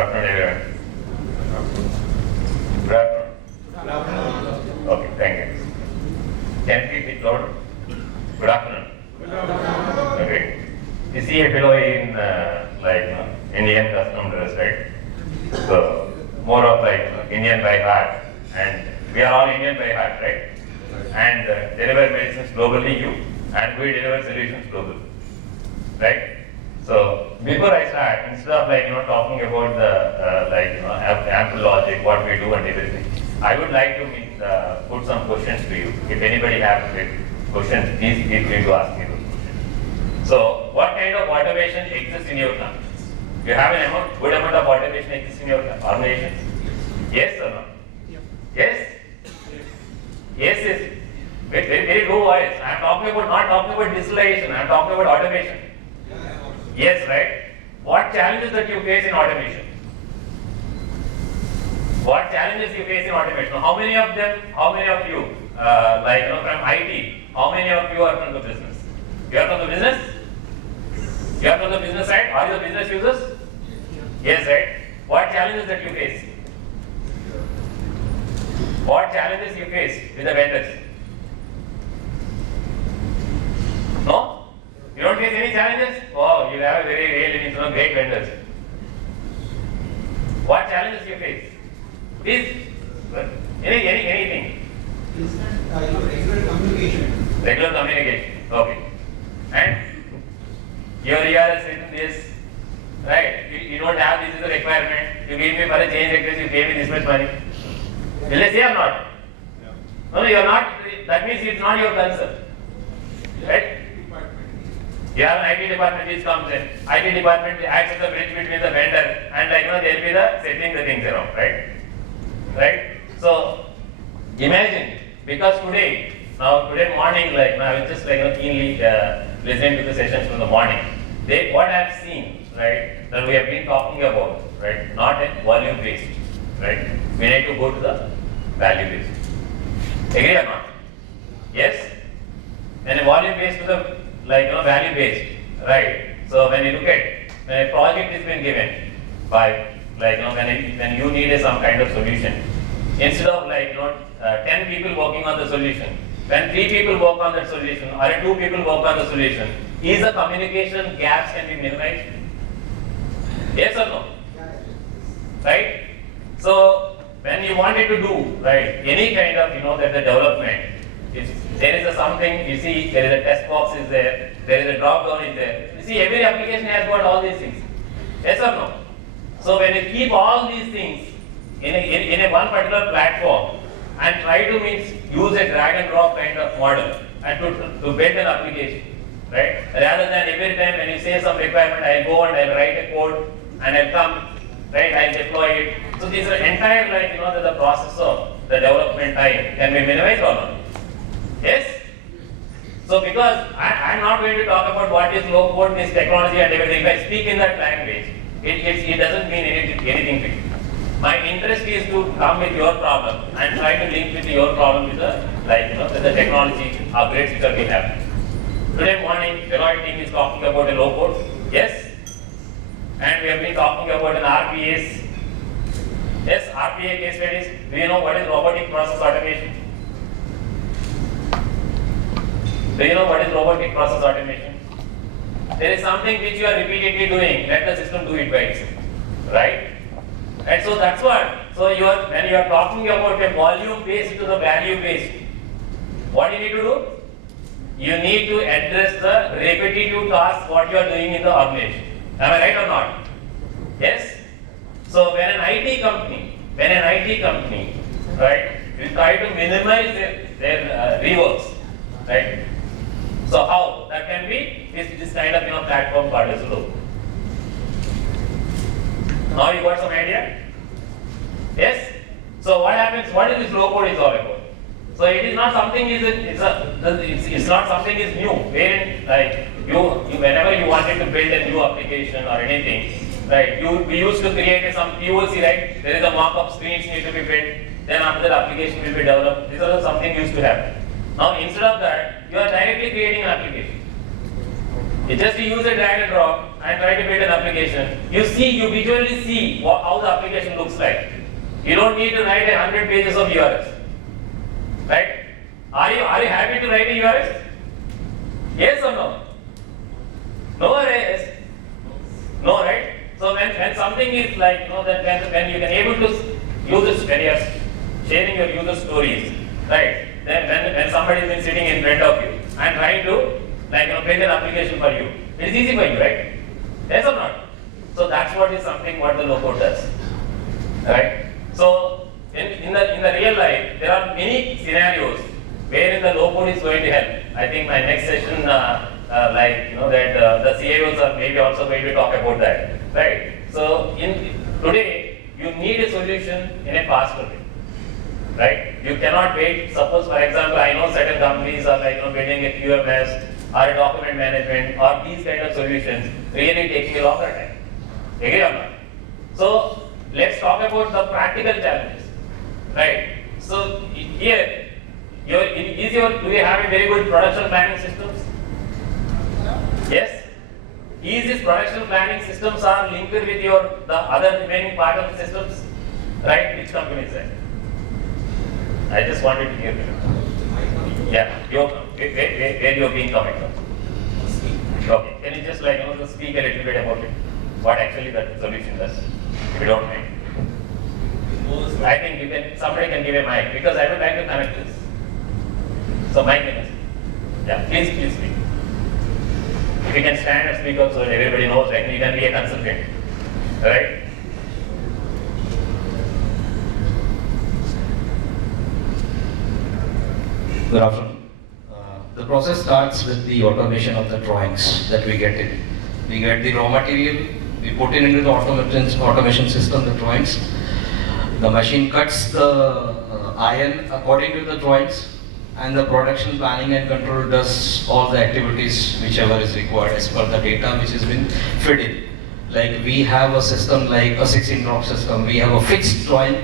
afternoon, everyone. Good afternoon. Okay, thank you. Can you speak a bit louder? Good afternoon. Okay. You see a fellow in Indian custom dress, right? So more of Indian by heart, and we are all Indian by heart, right? And deliver medicines globally, and we deliver solutions globally, right? So before I start, instead of talking about the Amplelogic, what we do and everything, I would like to put some questions to you. If anybody has questions, please feel free to ask me those questions. So, what kind of automation exists in your company? You have good amount of automation exists in your organization? Yes or no? Yes? Yes. Very low voice. I am talking about not talking about digitalization. I am talking about automation. Yes, right? What challenges that you face in automation? What challenges you face in automation? How many of you, from IT, how many of you are from the business? You are from the business? You are from the business side? Are you the business users? Yes, right? What challenges that you face? What challenges you face with the vendors? No? You don't face any challenges? Oh, you have a really great vendors. What challenges you face? Please, anything. Regular communication. Regular communication. Okay. And your ER is written this, right? You don't have this is a requirement. You give me for a change request, you pay me this much money. Will they say or not? No, you are not. That means it's not your concern, right? You have an IT department which comes in. IT department acts as the bridge between the vendor and they'll be the setting the things around, right? Right? So imagine, because today morning, I was just keenly listening to the sessions from the morning. What I've seen, right, that we have been talking about, right, not a volume based, right? We need to go to the value based. Agree or not? Yes? And a volume based to the value based, right? So when you look at when a project is been given by when you need some kind of solution, instead of 10 people working on the solution, when 3 people work on that solution or 2 people work on the solution, is the communication gaps can be minimized? Yes or no? Right? So when you wanted to do any kind of that the development, if there is something you see, there is a test box is there is a drop down is there. You see, every application has got all these things. Yes or no? So when you keep all these things in a one particular platform and try to use a drag and drop kind of model and to build an application, right? Rather than every time when you say some requirement, I'll go and I'll write a code and I'll come, right? I'll deploy it. So this entire the process of the development time can be minimized or not? Yes? So because I'm not going to talk about what is low code, this technology and everything. If I speak in that language, it doesn't mean anything to you. My interest is to come with your problem and try to link with your problem with the the technology upgrades which have been happening. Today morning, Deloitte team is talking about a low code. Yes? And we have been talking about an RPAs. Yes, RPA case studies. Do you know what is robotic process automation? Do you know what is robotic process automation? There is something which you are repeatedly doing. Let the system do it by itself, right? And so that's what. So when you are talking about a volume based to the value based, what you need to do? You need to address the repetitive tasks what you are doing in the organization. Am I right or not? Yes. So when an IT company, right, will try to minimize their reworks, right? So how that can be this kind of platform called as low. Now you got some idea? Yes. So what happens? What is this low code is all about? So it is not something it's not something is new. Wherein whenever you wanted to build a new application or anything, right? We used to create some POC, right? There is a mock-up screens need to be built. Then after that application will be developed. These are something used to happen. Now instead of that, you are directly creating an application. You just use a drag and drop and try to build an application. You visually see how the application looks like. You don't need to write 100 pages of URLs, right? Are you happy to write a URL? Yes or no? No or yes? No, right? So when something is like, that when you can able to use this when you are sharing your user stories, right? Then when somebody has been sitting in front of you and trying to build an application for you, it is easy for you, right? Yes or not? So that's what is something what the low code does, right? So in the real life, there are many scenarios wherein the low code is going to help. I think my next session, the CIOs are maybe also going to talk about that, right? So today you need a solution in a faster way, right? You cannot wait. Suppose, for example, I know certain companies are building a QMS or a document management or these kind of solutions really taking a longer time. Agree or not? So let's talk about the practical challenges, right? So here, do you have a very good production planning systems? Yes? Is this production planning systems are linked with the other remaining part of the systems? Right? Which company is that? I just wanted to hear you. Yeah, where you're being coming from. Okay, can you just just speak a little bit about it? What actually that solution does, if you don't mind. I think somebody can give a mic because I would like to connect this. So mic can speak. Yeah, please speak. If you can stand and speak up so that everybody knows, you can be a consultant. Alright? Good afternoon. The process starts with the automation of the drawings that we get in. We get the raw material, we put it into the automation system, the drawings. The machine cuts the iron according to the drawings, and the production planning and control does all the activities whichever is required as per the data which has been fed in. Like we have a system like a 16 drop system, we have a fixed drawing,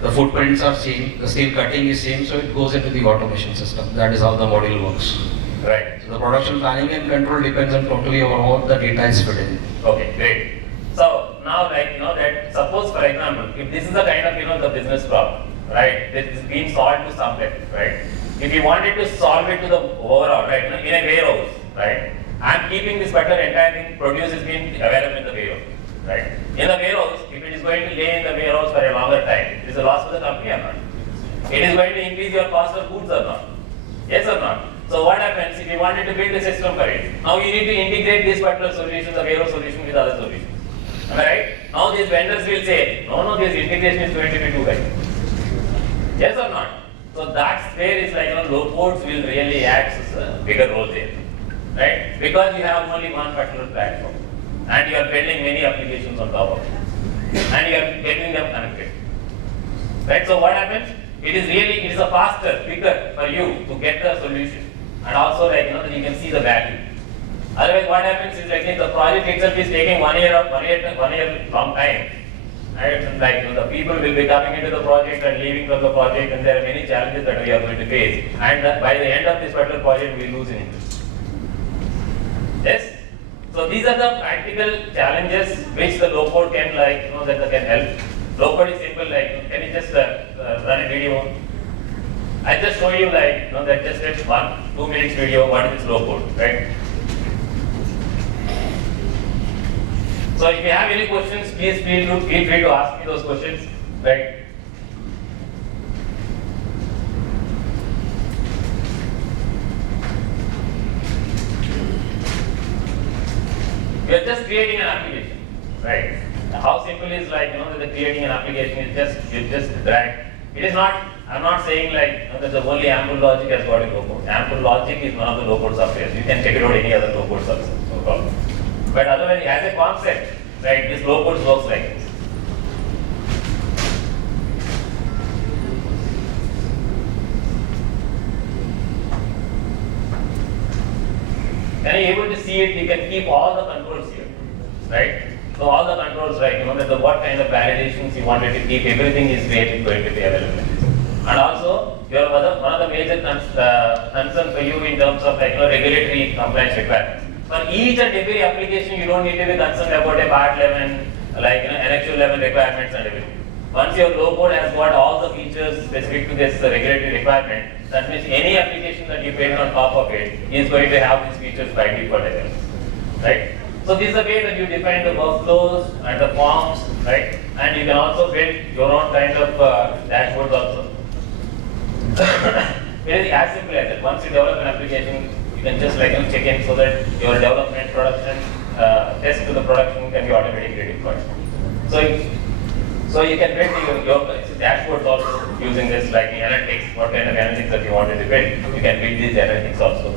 the footprints are same, the steel cutting is same, so it goes into the automation system. That is how the model works. Right. So the production planning and control depends on totally on what the data is fed in. Okay, great. So now that suppose for example, if this is the kind of the business problem, right, that is being solved to some level, right? If you wanted to solve it to the overall, right, in a warehouse, right, I'm keeping this particular entire thing produce is being available in the warehouse, right? In the warehouse, if it is going to lay in the warehouse for a longer time, it is a loss for the company or not? It is going to increase your cost of goods or not? Yes or not? So what happens if you wanted to build a system for it? Now you need to integrate this particular solution, the warehouse solution with other solutions. Am I right? Now these vendors will say, no, this integration is going to be too high. Yes or not? So that's where it's low codes will really act as a bigger role there, right? Because you have only one particular platform and you are building many applications on top of it and you are getting them connected, right? So what happens? It is a faster, quicker for you to get the solution and also that you can see the value. Otherwise, what happens is if the project itself is taking 1 year long time. Right? The people will be coming into the project and leaving from the project, and there are many challenges that we are going to face. And by the end of this particular project, we lose in interest. Yes. So these are the practical challenges which the low code can that can help. Low code is simple. Can you just run a video? I just show you that just a 1-2 minutes video. What is this low code, right? So if you have any questions, please feel free to ask me those questions, right? We are just creating an application, right? How simple is the creating an application is you just drag. It is not. I'm not saying that the only Amplelogic has got a low code. Amplelogic is one of the low code softwares. You can check it out any other low code software, no problem. But otherwise, as a concept, right, this low code works like this. Can you able to see it? You can keep all the controls here, right? So all the controls, right? What kind of validations you wanted to keep, everything is really going to be available. And also, one of the major concern for you in terms of regulatory compliance requirements. For each and every application, you don't need to be concerned about a part 11, like NX 11 requirements and everything. Once your low code has got all the features specific to this regulatory requirement, that means any application that you build on top of it is going to have these features by default as well, right? So this is the way that you define the workflows and the forms, right? And you can also build your own kind of dashboards also. It is as simple as that. Once you develop an application, you can just check in so that your development, production, test to the production can be automatically deployed. So you can build your dashboards also using this, like analytics, what kind of analytics that you wanted to build. You can build these analytics also.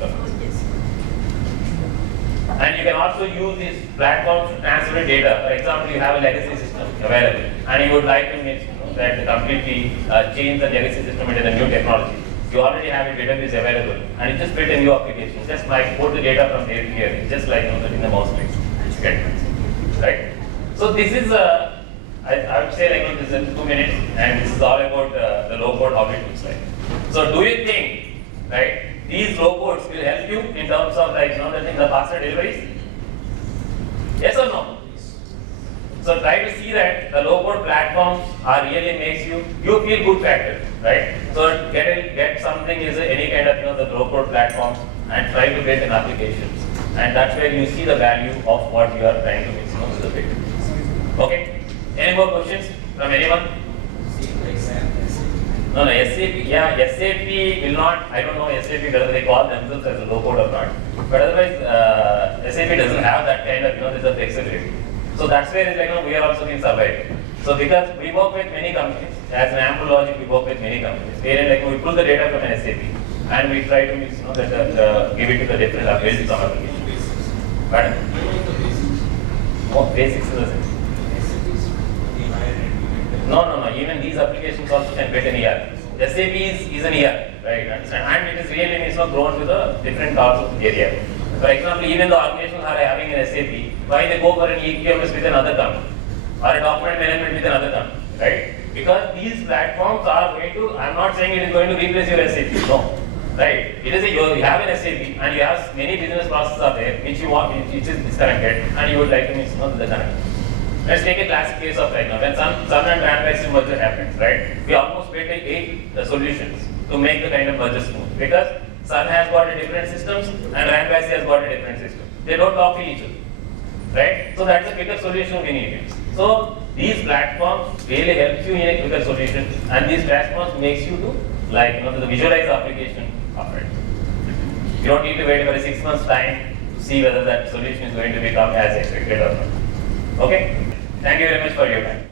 And you can also use these platforms to transfer data. For example, you have a legacy system available, and you would like to make that completely change the legacy system into the new technology. You already have a database available, and you just build a new application. Just like put the data from here to here. It's just like in the mouse click. Right? So this is I would say this is 2 minutes, and this is all about the low code, how it looks like. So do you think, right, these low codes will help you in terms of the faster deliveries? Yes or no? So try to see that the low code platforms are really makes you feel good factor, right? So get something is any kind of the low code platforms and try to build an applications, and that's where you see the value of what you are trying to mix with the build. Okay. Any more questions from anyone? No, SAP, yeah, SAP will not, I don't know SAP whether they call themselves as a low code or not. But otherwise, SAP doesn't have that kind of, there's a flexibility. So that's where it's we are also being surviving. So because we work with many companies, as an Amplelogic, we work with many companies. Wherein we pull the data from an SAP and we try to mix, give it to the different build some applications. But more basics in the sense. No. Even these applications also can get an ER. SAP is an ER, right? Understand? And it is really grown to the different parts of the area. For example, even the organizations are having an SAP, why they go for an EQMS with another company or a document management with another company, right? Because these platforms are going to, I'm not saying it is going to replace your SAP, no. Right? It is you have an SAP and you have many business processes are there which you want, which is disconnected, and you would like to mix the connect. Let's take a classic case of right now. When Sun and Ranbase merger happens, right? We almost built 8 solutions to make the kind of merger smooth. Because Sun has got a different systems and Ranbase has got a different system. They don't talk to each other, right? So that's a quicker solution we need. So these platforms really help you in a quicker solution, and these platforms makes you to to visualize the application after it. You don't need to wait for a 6 months time to see whether that solution is going to become as expected or not. Okay? Thank you very much for your time.